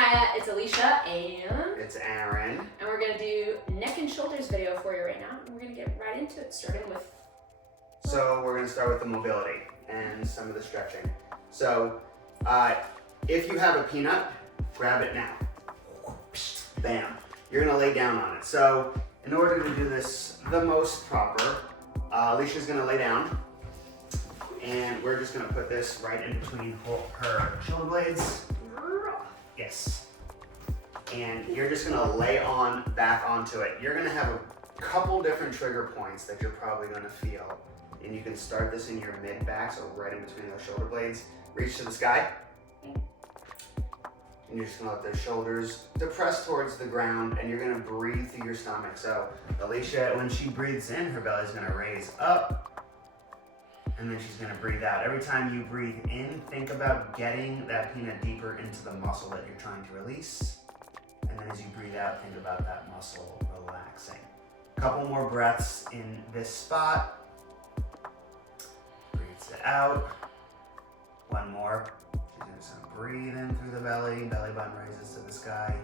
Hi, it's Alicia and It's Aaron. And we're gonna do neck and shoulders video for you right now. And we're gonna get right into it, starting with. So we're gonna start with the mobility and some of the stretching. So if you have a peanut, grab it now. Bam. You're gonna lay down on it. So in order to do this the most proper, Alicia's gonna lay down. And we're just gonna put this right in between her shoulder blades. Yes. And you're just gonna lay back onto it. You're gonna have a couple different trigger points that you're probably gonna feel. And you can start this in your mid back, so right in between those shoulder blades. Reach to the sky. And you're just gonna let those shoulders depress towards the ground, and you're gonna breathe through your stomach. So Alicia, when she breathes in, her belly's gonna raise up, and then she's gonna breathe out. Every time you breathe in, think about getting that peanut deeper into the muscle that you're trying to release. And then as you breathe out, think about that muscle relaxing. A couple more breaths in this spot. Breathes it out. One more. She's gonna breathe in through the belly. Belly button raises to the sky.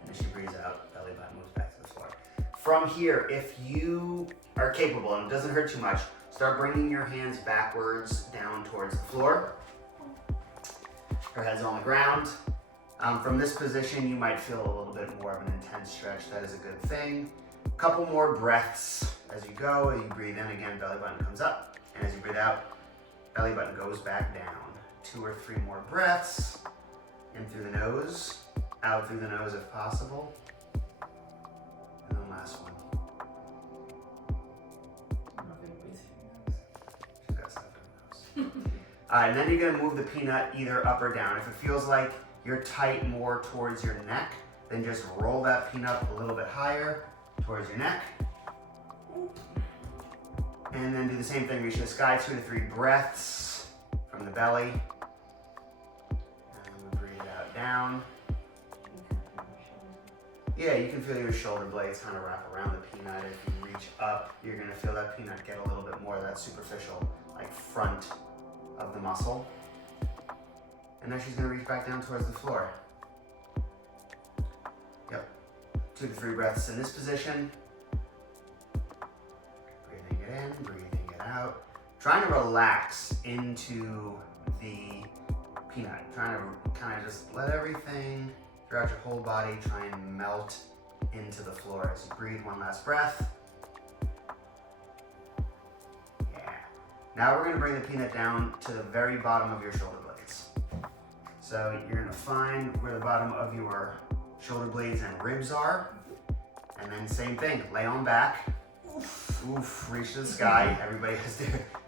And as she breathes out, belly button moves back to the floor. From here, if you are capable and it doesn't hurt too much, start bringing your hands backwards down towards the floor. Her head's on the ground. From this position, you might feel a little bit more of an intense stretch. That is a good thing. A couple more breaths as you go. As you breathe in again, belly button comes up. And as you breathe out, belly button goes back down. 2 or 3 more breaths. In through the nose, out through the nose if possible. And then last one. She's got stuff in the nose. And then you're gonna move the peanut either up or down. If it feels like you're tight more towards your neck, then just roll that peanut a little bit higher towards your neck. And then do the same thing, reach to the sky, 2 to 3 breaths from the belly. And we breathe it out, down. Yeah, you can feel your shoulder blades kind of wrap around the peanut. If you reach up, you're gonna feel that peanut get a little bit more of that superficial, like front of the muscle. And then she's gonna reach back down towards the floor. Yep, 2 to 3 breaths in this position. Breathing it in, breathing it out. Trying to relax into the peanut. Trying to kind of just let everything throughout your whole body try and melt into the floor. As you breathe, one last breath. Yeah. Now we're gonna bring the peanut down to the very bottom of your shoulder blades. So you're gonna find where the bottom of your shoulder blades and ribs are. And then same thing, lay on back. Oof, reach to the sky. Everybody has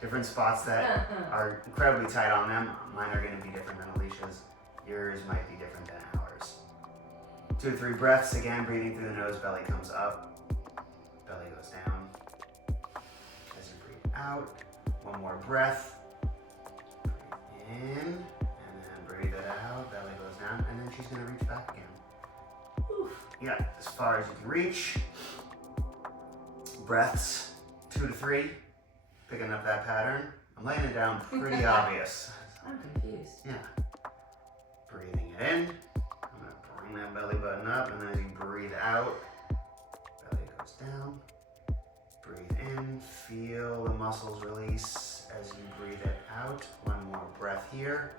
different spots that are incredibly tight on them. Mine are gonna be different than Alicia's. Yours might be different than ours. 2 to 3 breaths, again, breathing through the nose, belly comes up, belly goes down. As you breathe out, one more breath. Breathe in, and then breathe it out, belly goes down, and then she's gonna reach back again. Oof. Yeah, as far as you can reach. Breaths, 2 to 3, picking up that pattern. I'm laying it down pretty obvious. I'm confused. Yeah. Breathing it in. I'm gonna bring that belly button up, and then as you breathe out, belly goes down. Breathe in, feel the muscles release as you breathe it out. One more breath here.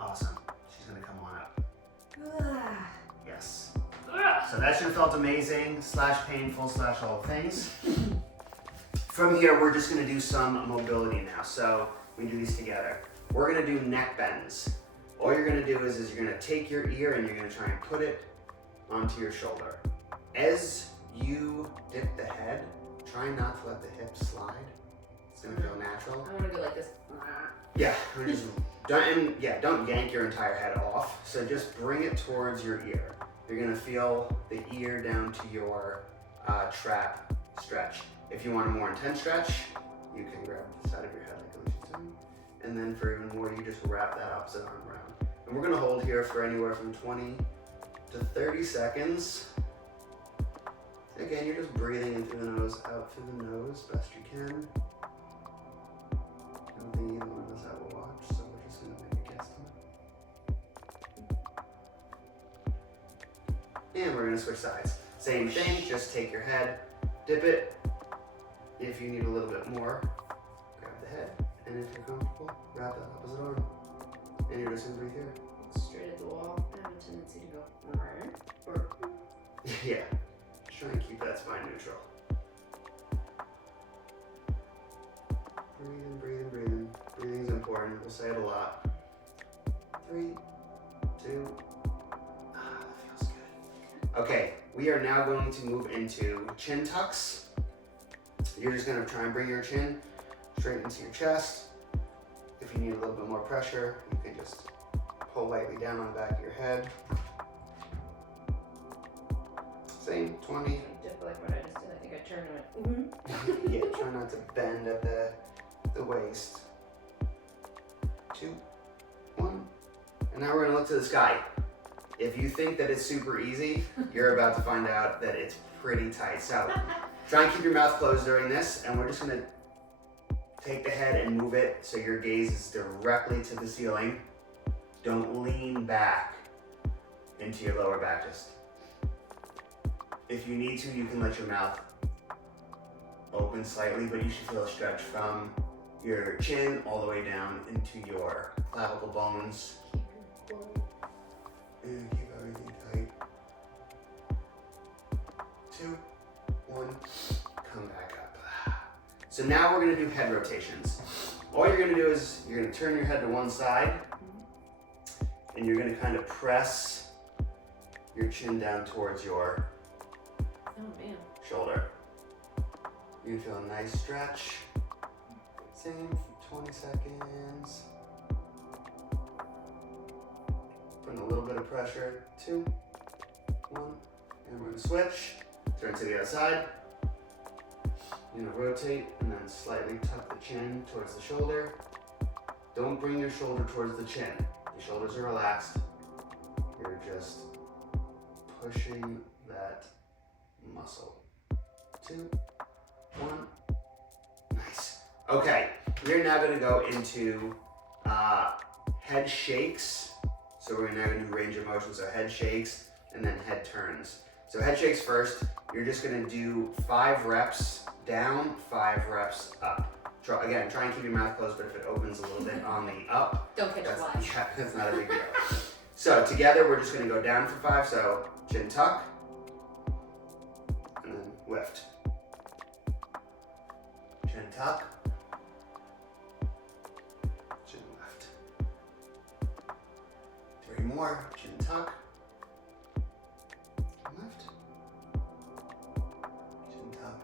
Awesome. She's gonna come on up. Yes. So that should have felt amazing, / painful / all things. From here, we're just gonna do some mobility now. So we do these together. We're gonna do neck bends. All you're gonna do is you're gonna take your ear and you're gonna try and put it onto your shoulder. As you dip the head, try not to let the hips slide. It's gonna feel natural. I wanna go like this. Yeah, don't yank your entire head off. So just bring it towards your ear. You're gonna feel the ear down to your trap stretch. If you want a more intense stretch, you can grab the side of your head like Alicia did. And then for even more, you just wrap that opposite arm around. And we're gonna hold here for anywhere from 20 to 30 seconds. Again, you're just breathing in through the nose, out through the nose, best you can. I don't think either one of us have a watch, so and we're gonna switch sides. Same thing, just take your head, dip it. If you need a little bit more, grab the head, and if you're comfortable, grab the opposite arm. And you're just gonna breathe here. Straight at the wall. I have a tendency to go right or Yeah, try and keep that spine neutral. Breathing, breathing, breathing. Breathing is important, we'll say it a lot. 3, 2, that feels good. Okay, we are now going to move into chin tucks. You're just gonna try and bring your chin straight into your chest. If you need a little bit more pressure, you can just pull lightly down on the back of your head. Same, 20. Just like what I just did. I think I turned and went, Yeah, try not to bend at the waist. 2, 1. And now we're gonna look to the sky. If you think that it's super easy, you're about to find out that it's pretty tight. So try and keep your mouth closed during this, and we're just gonna take the head and move it so your gaze is directly to the ceiling. Don't lean back into your lower back. Just, if you need to, you can let your mouth open slightly, but you should feel a stretch from your chin all the way down into your clavicle bones. keep your core. And keep everything tight. 2, 1, come back up. So now we're gonna do head rotations. All you're gonna do is you're gonna turn your head to one side, and you're gonna kind of press your chin down towards your Oh man. shoulder. You feel a nice stretch. Same for 20 seconds. Putting a little bit of pressure. 2, 1, and we're gonna switch. Turn to the other side. You're gonna rotate and then slightly tuck the chin towards the shoulder. Don't bring your shoulder towards the chin. The shoulders are relaxed. You're just pushing that muscle. 2, 1. Nice. Okay, we're now gonna go into head shakes. So we're now gonna do range of motion. So head shakes and then head turns. So head shakes first. You're just gonna do 5 reps down, 5 reps up. Again, try and keep your mouth closed, but if it opens a little bit on the up, Don't catch flies. yeah, that's not a big deal. So together, we're just gonna go down for 5. So chin tuck, and then lift. Chin tuck, chin lift. 3 more, chin tuck, lift. Chin tuck.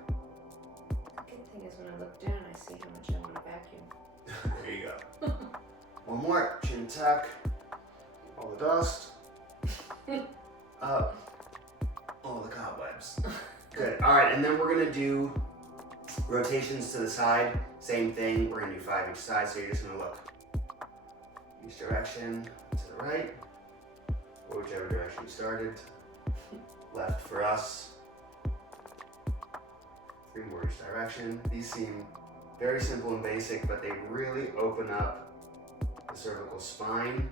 The good thing is when I look down, I see how much I want to vacuum. There you go. One more, chin tuck, all the dust, up, all the cobwebs. Good, all right, and then we're gonna do rotations to the side. Same thing, we're gonna do 5 each side, so you're just gonna look each direction to the right, or whichever direction you started. Left for us. 3 more each direction. These seem very simple and basic, but they really open up the cervical spine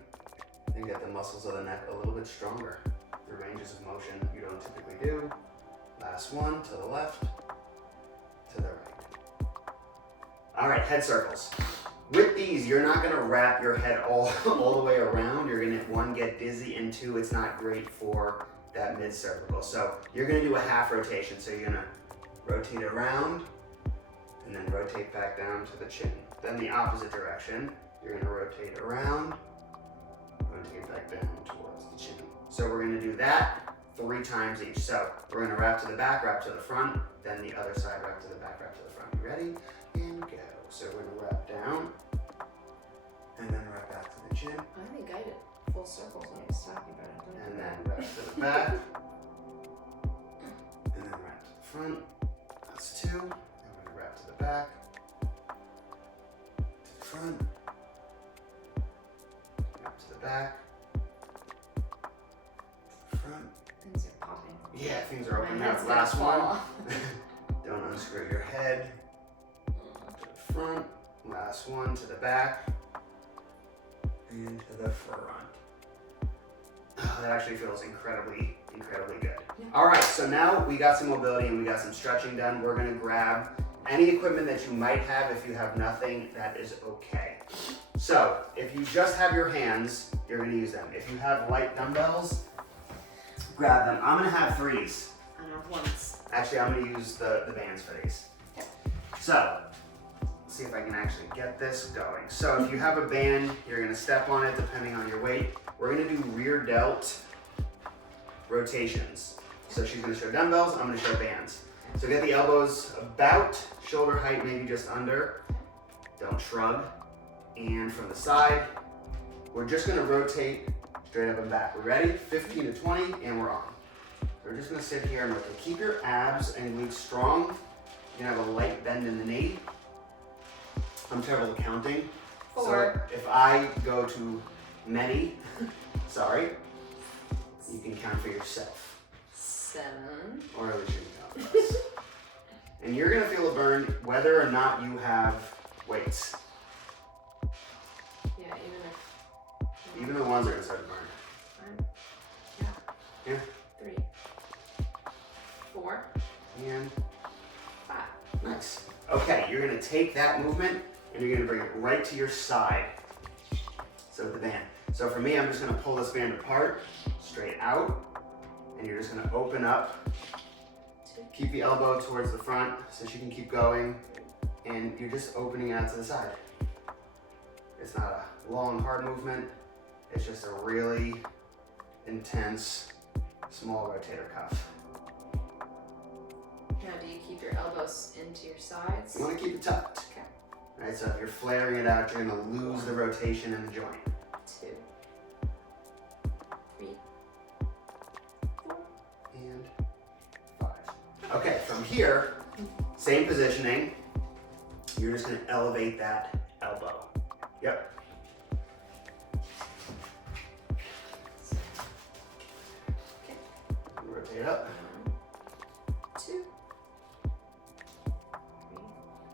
and get the muscles of the neck a little bit stronger through ranges of motion you don't typically do. Last one, to the left, to the right. All right, head circles. With these, you're not gonna wrap your head all the way around. You're gonna, 1, get dizzy, and 2, it's not great for that mid-cervical. So you're gonna do a half rotation. So you're gonna rotate around, and then rotate back down to the chin. Then the opposite direction, you're gonna rotate around, rotate back down towards the chin. So we're gonna do that 3 times each. So we're gonna wrap to the back, wrap to the front, then the other side, wrap to the back, wrap to the front. You ready? And go. So we're gonna wrap down, and then wrap back to the chin, I think I did full circles when I was talking about it. and then wrap to the back, and then wrap to the front. That's 2. And we're gonna wrap to the back, to the front, wrap to the back, to the front. Things are popping. Yeah, things are open My now. head's gonna Last fall one. off. Don't unscrew your head. To the front. Last one, to the back. And to the front. Oh, that actually feels incredibly incredibly good. Yeah. All right, so now we got some mobility and we got some stretching done. We're gonna grab any equipment that you might have. If you have nothing, that is okay. So if you just have your hands, you're gonna use them. If you have light dumbbells, grab them. I'm gonna have 3s. I have ones. Actually, I'm gonna use the bands for these. So, let's see if I can actually get this going. So if you have a band, you're gonna step on it depending on your weight. We're gonna do rear delt rotations. So she's gonna show dumbbells, I'm gonna show bands. So get the elbows about shoulder height, maybe just under. Don't shrug. And from the side, we're just gonna rotate straight up and back. We're ready? 15 to 20, and we're on. We're just gonna sit here and rotate. Keep your abs and glutes strong. You're gonna have a light bend in the knee. I'm terrible at counting. 4. So if I go to many, sorry, you can count for yourself. 7. Or at least you can count for us. And you're gonna feel a burn whether or not you have weights. Yeah, Even the ones that are gonna start to burn. Yeah. 3. 4. And 5. nice. Okay, you're gonna take that movement and you're gonna bring it right to your side. So with the band. So for me, I'm just gonna pull this band apart, straight out, and you're just gonna open up. 2. Keep the elbow towards the front so she can keep going, and you're just opening out to the side. It's not a long, hard movement. It's just a really intense, small rotator cuff. Now, do you keep your elbows into your sides? You wanna keep it tucked. Okay. Right, so if you're flaring it out, you're gonna lose the rotation in the joint. 2. 3. 4. And 5. Okay, from here, same positioning. You're just gonna elevate that elbow. Yep. Okay. Rotate up. 2.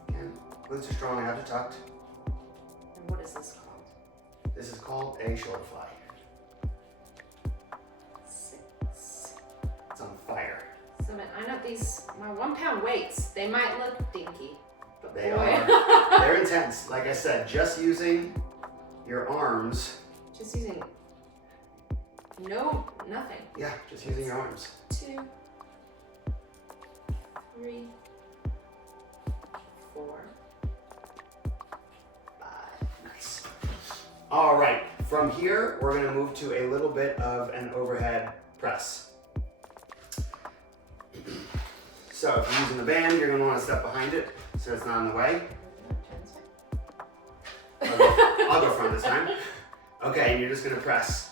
3. And glutes are strong, abs are tucked. And what is this called? This is called a shoulder fly. 6. It's on fire. 7. I know these, my 1 pound weights, they might look dinky, but They boy. are. They're intense. Like I said, just using your arms. Just using nothing. Yeah, just using your arms. 2. 3. 4. 5. Nice. All right, from here, we're gonna move to a little bit of an overhead press. So if you're using the band, you're gonna wanna step behind it so it's not in the way. I'll go front this time. Okay, and you're just gonna press.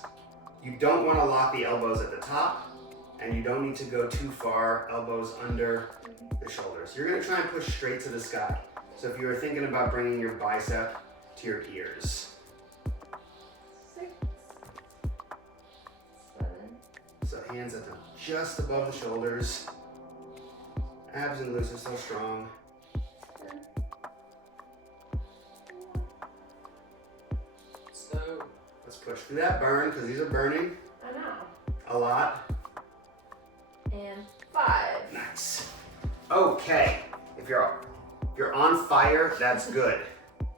You don't wanna lock the elbows at the top, and you don't need to go too far, elbows under the shoulders. You're gonna try and push straight to the sky. So if you were thinking about bringing your bicep to your ears. 6. 7. So hands at the just above the shoulders. Abs and glutes are still strong. 10. So. Let's push through that burn, because these are burning I know. a lot. And 5. Nice. Okay, if you're on fire, that's good.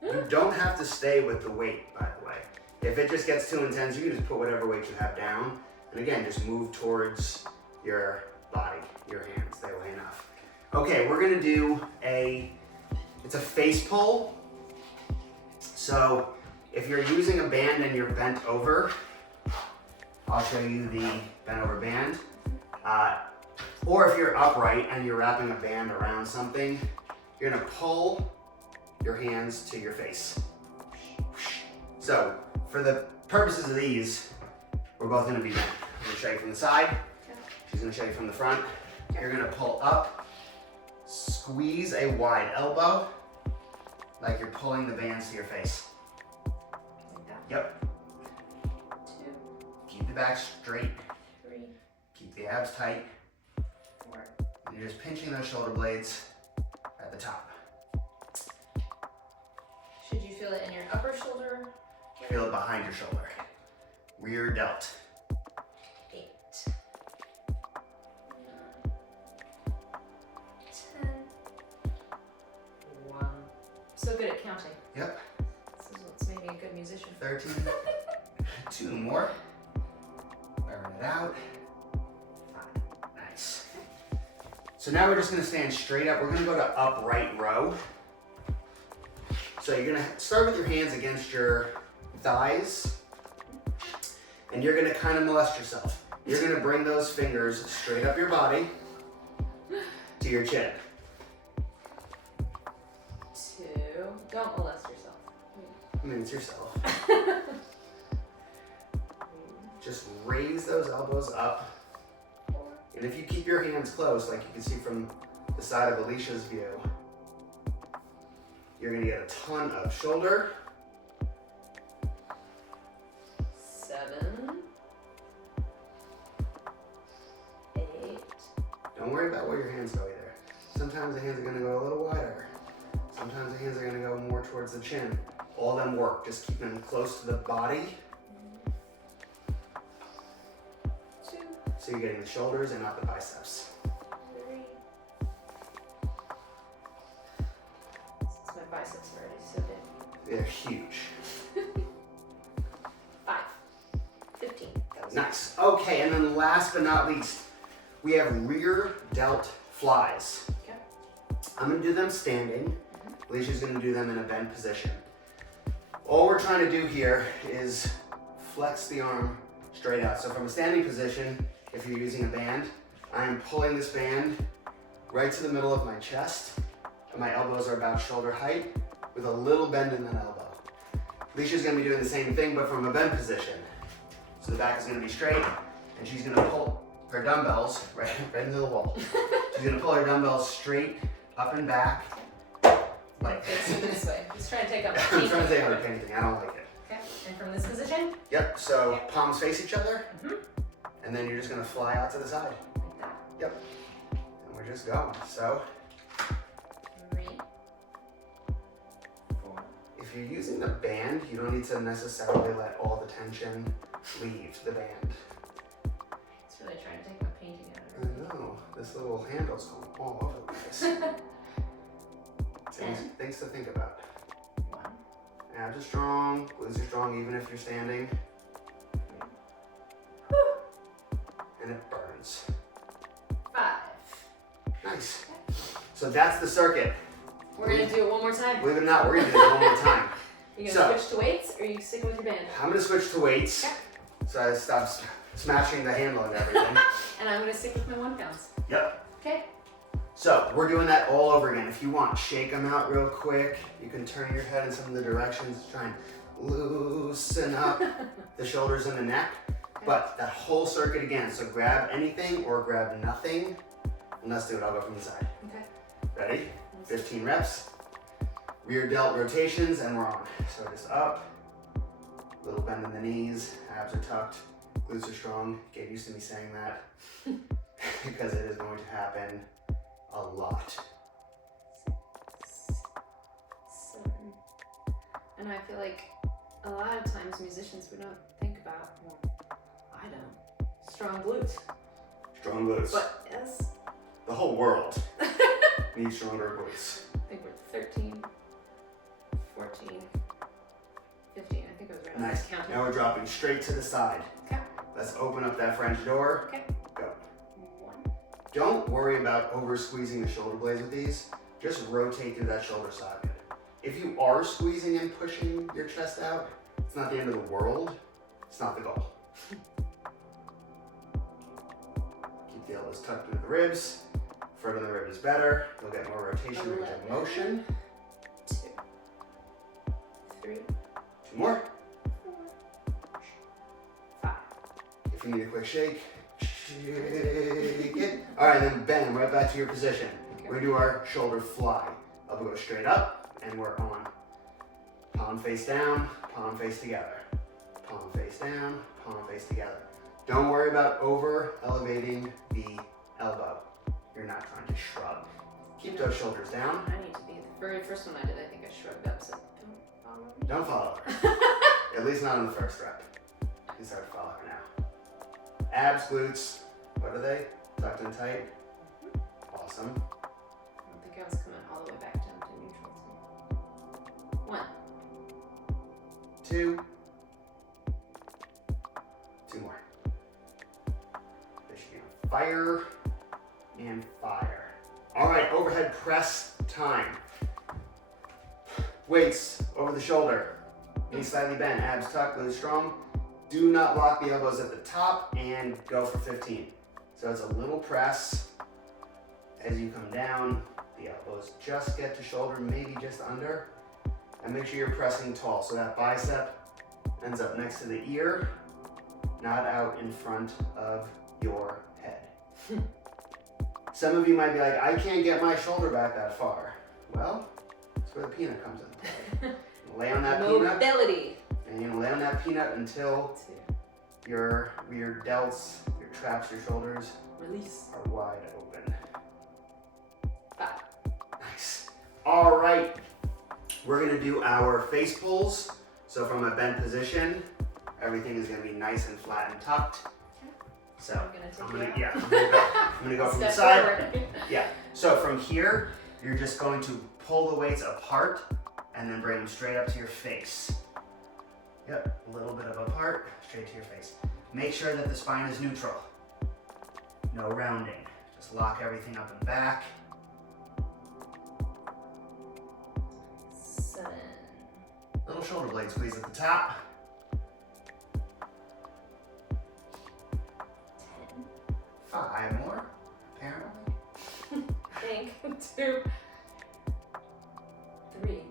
You don't have to stay with the weight, by the way. If it just gets too intense, you can just put whatever weight you have down. And again, just move towards your body, your hands, they weigh enough. Okay, we're gonna do it's a face pull. So if you're using a band and you're bent over, I'll show you the bent over band. Or if you're upright and you're wrapping a band around something, you're gonna pull your hands to your face. So for the purposes of these, we're both gonna be bent. I'm gonna show you from the side. Okay. She's gonna show you from the front. You're gonna pull up, squeeze a wide elbow, like you're pulling the bands to your face. Like that. Yep. 2. Keep the back straight, 3. keep the abs tight, 4. and you're just pinching those shoulder blades at the top. Should you feel it in your upper shoulder? Feel it behind your shoulder. Rear delt. 8. good at counting. Yep. This is what's made me a good musician. 13. 2 more. Burn it out. 5. Nice. So now we're just gonna stand straight up. We're gonna go to upright row. So you're gonna start with your hands against your thighs, and you're gonna kind of molest yourself. You're gonna bring those fingers straight up your body to your chin. 2. Don't molest yourself. I mean, it's yourself. Just raise those elbows up. 4. And if you keep your hands closed, like you can see from the side of Alicia's view, you're gonna get a ton of shoulder. 7. 8. Don't worry about where your hands go either. Sometimes the hands are gonna go a little wider. Sometimes the hands are gonna go more towards the chin. All of them work, just keep them close to the body. 2. So you're getting the shoulders and not the biceps. 3. Since my biceps are already so big. They're huge. 5. 15. That was Nice. Okay, and then last but not least, we have rear delt flies. Okay. I'm gonna do them standing. Alicia's gonna do them in a bent position. All we're trying to do here is flex the arm straight out. So from a standing position, if you're using a band, I am pulling this band right to the middle of my chest, and my elbows are about shoulder height with a little bend in that elbow. Alicia's gonna be doing the same thing, but from a bent position. So the back is gonna be straight, and she's gonna pull her dumbbells right into the wall. She's gonna pull her dumbbells straight up and back, like facing this way. Just trying to take up I'm trying to take out a painting, I don't like it. Okay. And from this position? Yep, so palms face each other, Mm-hmm. and then you're just gonna fly out to the side. Like that. Yep. And we're just going. So 3. 4. if you're using the band, you don't need to necessarily let all the tension leave the band. It's really trying to take my painting out I of it. know, this little handle's going all over the place. Things to think about. 1. Abs are strong, glutes are strong even if you're standing. And it burns. 5. Nice. So that's the circuit. We're gonna do it one more time. Believe it or not, we're gonna do it one more time. You So- gonna switch to weights, or are you sticking with your band? I'm gonna switch to weights. Okay. So I stop smashing the handle and everything. And I'm gonna stick with my 1 pounds. Yep. Okay. So we're doing that all over again. If you want, shake them out real quick. You can turn your head in some of the directions to try and loosen up the shoulders and the neck. But that whole circuit again. So grab anything or grab nothing. And let's do it. I'll go from the side. Okay. Ready? 15 reps. Rear delt rotations and we're on. So just up. Little bend in the knees. Abs are tucked. Glutes are strong. Get used to me saying that. Because it is going to happen a lot. 7. And I feel like a lot of times musicians, we don't think about, well, I don't, strong glutes. Strong glutes. But yes, The whole world needs stronger glutes. I think we're 13, 14, 15. I think it was right. Nice. Counting. Now we're dropping straight to the side. Okay. Let's open up that French door. Okay. Go. 1. Don't worry about over squeezing the shoulder blades with these. Just rotate through that shoulder socket. If you are squeezing and pushing your chest out, it's not the end of the world. It's not the goal. Keep the elbows tucked into the ribs. Further the rib is better. You'll get more rotation with your motion. 2, 3, 2 more. 4, 5. If you need a quick shake it. All right, then bam, right back to your position. We're gonna do our shoulder fly. Elbow goes straight up, and we're on. Palm face down, palm face together. Palm face down, palm face together. Don't worry about over elevating the elbow. You're not trying to shrug. Keep those shoulders down. I need to be the very first one I did. I think I shrugged up. So Don't fall over. At least not in the first rep. You can start to fall over now. Abs, glutes, what are they? Tucked in tight. Awesome. I don't think I was coming all the way back down to neutral. 2. 2 more. This should be on fire and fire. All right, overhead press time. Weights over the shoulder. Knees slightly bent, abs tucked, glutes strong. Do not lock the elbows at the top and go for 15. So it's a little press. As you come down, the elbows just get to shoulder, maybe just under. And make sure you're pressing tall so that bicep ends up next to the ear, not out in front of your head. Some of you might be like, I can't get my shoulder back that far. Well, that's where the peanut comes in. Lay on that peanut. Mobility. And you're gonna lay on that peanut until your delts, your traps, your shoulders Release. are wide open. 5. Nice. All right. We're gonna do our face pulls. So from a bent position, everything is gonna be nice and flat and tucked. So I'm gonna go from the side. Forward. Yeah. So from here, you're just going to pull the weights apart and then bring them straight up to your face. Yep, a little bit of apart, straight to your face. Make sure that the spine is neutral. No rounding. Just lock everything up and back. 7. Little shoulder blade squeeze at the top. 10. 5 more, apparently. I think. 2. 3.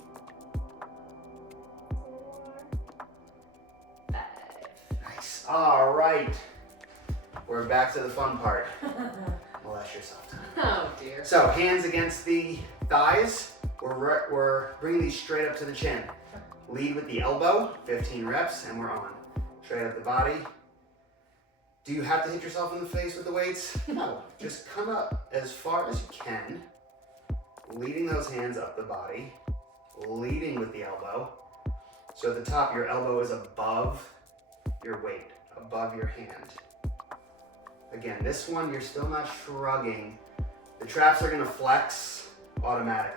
4. 5. Nice. All right. We're back to the fun part. Molest yourself. Oh dear. So hands against the thighs. We're bringing these straight up to the chin. Lead with the elbow, 15 reps, and we're on. Straight up the body. Do you have to hit yourself in the face with the weights? No. Just come up as far as you can. Leading those hands up the body. Leading with the elbow. So at the top, your elbow is above your weight, above your hand. Again, this one, you're still not shrugging. The traps are gonna flex automatically.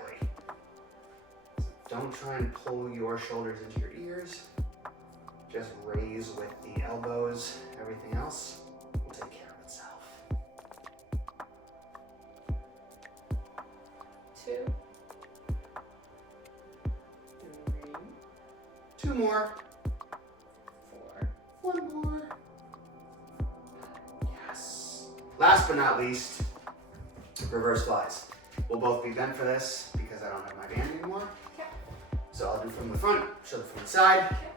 Don't try and pull your shoulders into your ears. Just raise with the elbows. Everything else will take care of itself. 2. 3. 2 more. 4. 1 more. Yes. Last but not least, reverse flies. We'll both be bent for this because I don't have my band anymore. Okay. So I'll do from the front, shoulder from the side. Okay.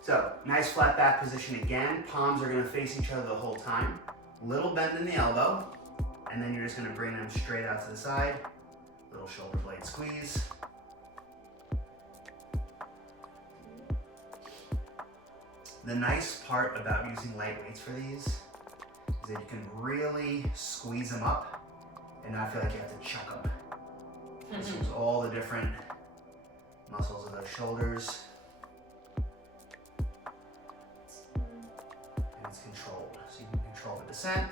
So nice flat back position again. Palms are gonna face each other the whole time. Little bend in the elbow, and then you're just gonna bring them straight out to the side. Little shoulder blade squeeze. The nice part about using light weights for these is that you can really squeeze them up and not feel like you have to chuck them. Just use all the different muscles of those shoulders. And it's controlled, so you can control the descent.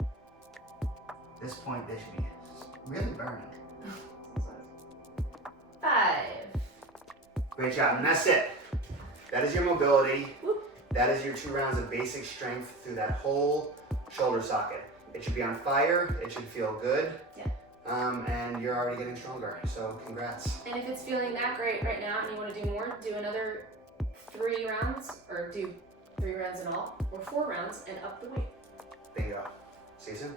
At this point, they should be really burning. 5. Great job, and that's it. That is your mobility. Whoop. That is your 2 rounds of basic strength through that whole shoulder socket. It should be on fire, it should feel good. Yeah. And you're already getting stronger, so congrats. And if it's feeling that great right now and you want to do more, do another 3 rounds, or do 3 rounds in all, or 4 rounds and up the weight. Bingo. See you soon.